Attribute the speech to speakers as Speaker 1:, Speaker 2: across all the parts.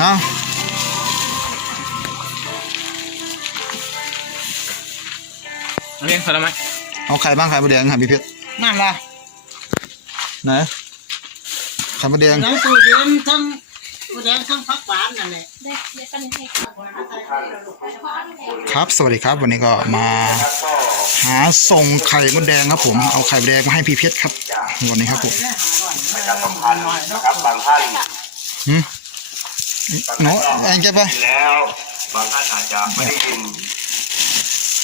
Speaker 1: เอา
Speaker 2: เลี้ยงเขาแล้วไหม
Speaker 1: เอาไข่บ้างไข่มดแดงค่ะพี่เพชร
Speaker 3: นั่นล่ะ
Speaker 1: ไหนไข่มดแดง
Speaker 3: ทั้งตู้เย็นทั้งแดงทั้งพักหวานนั่นแหละ
Speaker 1: ครับสวัสดีครับ วันนี้ก็มา หาส่งไข่มดแดงครับผมเอาไข่มดแดงมาให้พี่เพชรครับวันนี้ครับผม
Speaker 4: ประชาสัมพันธ์นะครับบางท่าน
Speaker 1: หืมหนูแองแกไป
Speaker 4: กินแล้วบางท่านอาจจะไม่ได้ยิน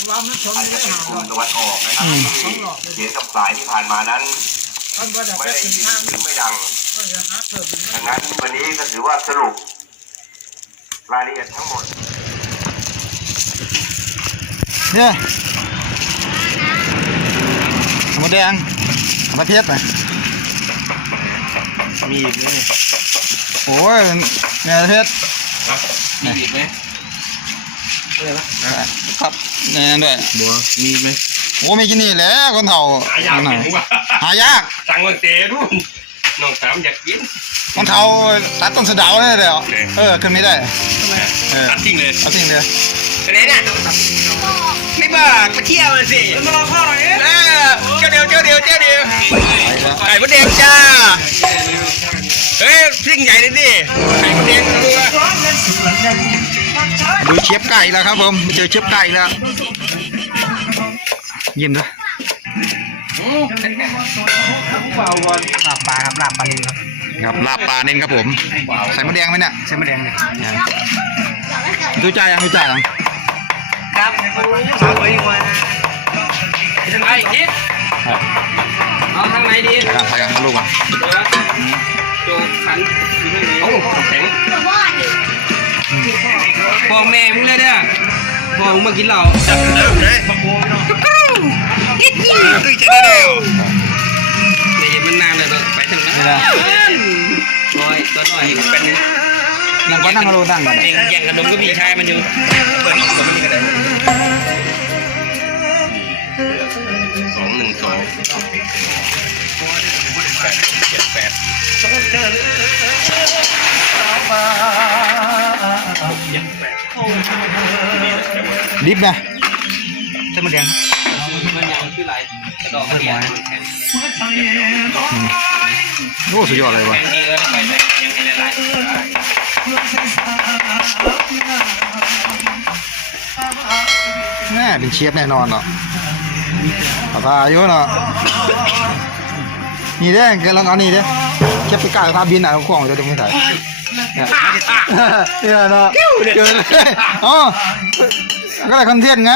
Speaker 3: ว่ามันชม
Speaker 4: อาจจะ
Speaker 3: ได้
Speaker 4: เป็น
Speaker 3: หาก
Speaker 4: ลุ่
Speaker 3: ร้อ
Speaker 4: ม
Speaker 3: ย
Speaker 4: ตะวันออกนะครับที่เสียงกับสายที่ผ่านมานั้น
Speaker 3: มันบ่ได้
Speaker 4: ไม่
Speaker 3: ไป
Speaker 4: ได้
Speaker 3: ถึ
Speaker 4: ยิ
Speaker 3: ง
Speaker 4: น
Speaker 3: ทาง
Speaker 4: หรือไม่ดัง
Speaker 3: ก็จะหาเพิ่มเป็น
Speaker 4: ดังนั้นวันนี้ก็ถือว่าสรุปรายละเอียดทั้งหมด
Speaker 1: เนี่ยไข่มดแดงเอามาเพชรไป
Speaker 2: มีอีกไหม
Speaker 1: โอ้ยเนี่ยเพชร
Speaker 2: มีอีกไหม
Speaker 1: ครับเนี่ยด้วย
Speaker 2: บัวมีอีกไหม
Speaker 1: โอ้มีกินนี่แหละคนเฒ่า
Speaker 5: หายาก
Speaker 1: ไหน
Speaker 5: เห็นว่า
Speaker 1: หายาก
Speaker 5: สั่งวันเตะรุ่นน้องสามอยากกิน
Speaker 1: คนเฒ่าตัดต้นสะเดาได้เลยเหรอเออขึ้นไม่ได้เออ
Speaker 5: ตัดทิ้งเลย
Speaker 1: เอาทิ้งเลย
Speaker 5: ไปไหนเนี่ยไม่บอกมาเที่ยวมาสิมาลองพ่อหน่อยเออเจ้าเดียวเจ้าเดียวเจ้าเดียวไข่มดแดงจ้าเฮ้ ยทิ้งใหญ่เลยดิไข่มดแดงดูว่า
Speaker 1: ดูเชฟไก่แล้วครับผมเจอเชฟไก่แล้วยิ้มด้วย
Speaker 3: ลาบปลาครับลาบปลานิลครับ
Speaker 1: ครับลาบปลาเน้นครับผมใส่มะแดงไหมเนี่ย
Speaker 3: ใช่มะแดงเนี่ย
Speaker 1: ดูจ่ายยังดูจ่ายยัง
Speaker 3: ครับสาวไว้วัน
Speaker 5: ไอ้คิดเอาทางไหนดี
Speaker 1: การใส่กันลูกอะ
Speaker 5: โจขันโอ้แข็งบอกแม่มึงเลยเด้อบอกมึงมากินเหล้านี่มันนานเลยไปทางนั้นลอยตัวหน่อยเป็น
Speaker 1: นั่งก็นั่งก็รู้นั่งกัน
Speaker 5: แย่งกระดมก็มีชายมันอยู่สองหนึ่งสอง แปดเจ็ดแปด
Speaker 1: ดิฟนะ
Speaker 3: ใช่มะแดง
Speaker 5: มันยังคือไรกระดอกกระเดีย
Speaker 1: โอ้สุดยอดเลยว่ะ
Speaker 5: แข่งดีแล้วไปเลยยังไม่ได้ไร
Speaker 1: แน่เป็นเชฟแน่นอนเนาะขอตาอยู่เนาะ นี่เด้แกลองเอานี่เด้เชฟไปกล้าพาบินอะเอาของเดี๋ยวจะไม่ถ่ายเนี่ยเนี่ยเนาะเกินเลยอ๋อก็ได้คอนเทนต์ไง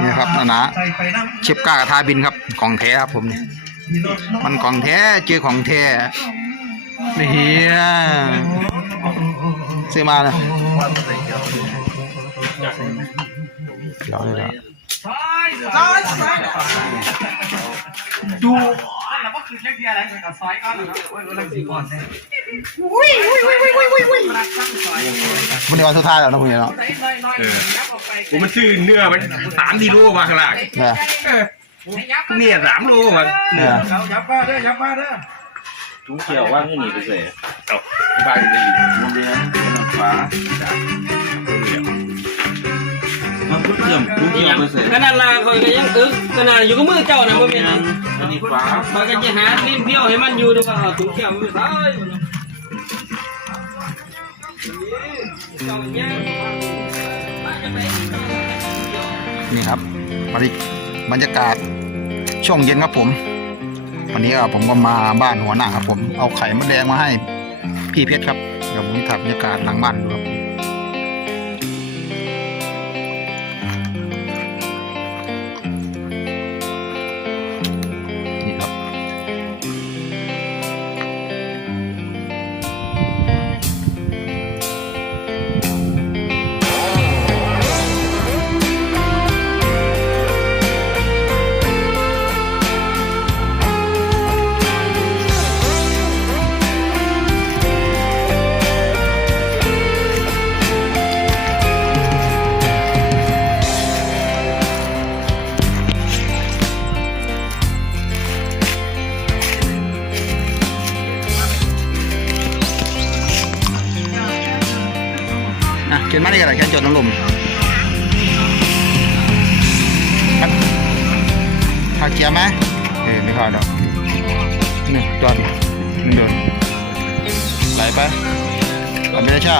Speaker 1: นี่ครับนะนะเชฟกล้ากระทาบินครับของแท้ครับผมนี่มันของแท้เจอของแท้นี่ซื้อมานะเดี๋ยวเลย นะ
Speaker 3: ดูแล้วก็คือเรียกเบียร์อะไรกับซอยก็เลยโอ้ยเราสีก่อนเลย
Speaker 1: วันนี้วันสุดท้ายแล้วนะคุณเนี่ยเนาะ
Speaker 5: กูมันซื้อเนื้อมันสามที่รู้มาข้างล่าง
Speaker 1: เนี่ย
Speaker 5: เนี่ยสามรู้มา
Speaker 1: เนี่ย
Speaker 3: เรายับมาเด้อยับมาเด้อ
Speaker 2: ถุงเขียวว่าที่หนีไปเสย
Speaker 5: เอาบ้านจะอยู่
Speaker 2: มันเลี้ยงฟ้ามันพุทธ เทียมถุงเขียวไปเสย
Speaker 5: ขนาดลาคอยก็ยังอึกขนาดอยู่กับมือเจ้านะมันเป็น
Speaker 2: อันนี้ฟ้า
Speaker 5: คอยก็จะหาลิ้นเพี้ยวให้มันอยู่ดูว่าเอาถุงเขียวมันตาย
Speaker 1: นี่ครับบรรยบรรยากาศช่วงเย็นครับผม วันนี้ก็ผมก็มาบ้านหัวหน้าครับผม เอาไข่มดแดงมาให้พี่เพชรครับ เดี๋ยวผมจะถ่ายบรรยากาศหลังบ้านดู
Speaker 6: ขึ้นมาได้กันแค่จดน้ำลมครับขาเกียร์ไหมเออไม่ขาดหรอกนี่จอดนี่เดินไหลไปทำไม่ได้ชา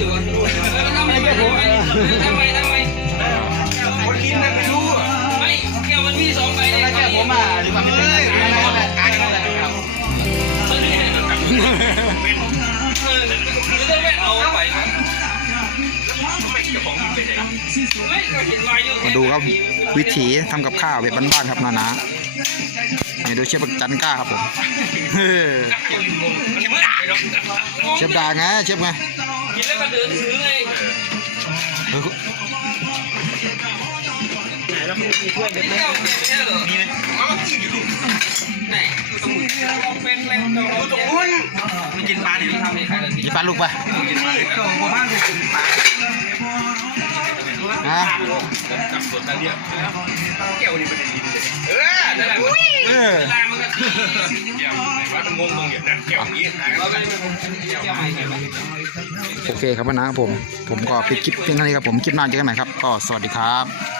Speaker 6: ไม่แกผม
Speaker 5: คนกินนะไม่รู้
Speaker 6: แกผมอะหรือว่าไม่เป็นมาดูครับวิถีทำกับข้าวแบบบ้านๆครับนานา นี่ดูเชฟจันก้าครับผมเออเชฟดาไงเชฟไงเออหยิบปลาลูกไปนะ
Speaker 5: เออนั่นแหละ
Speaker 6: เออ
Speaker 5: มันงงงอย่างนั้นแก้วนี้
Speaker 6: โอเคครับนะครับผม ผมก็ปิดคลิปเพียงเท่านี้ครับผมคลิปหน้าเจอกันใหม่ครับ ก็สวัสดีครับ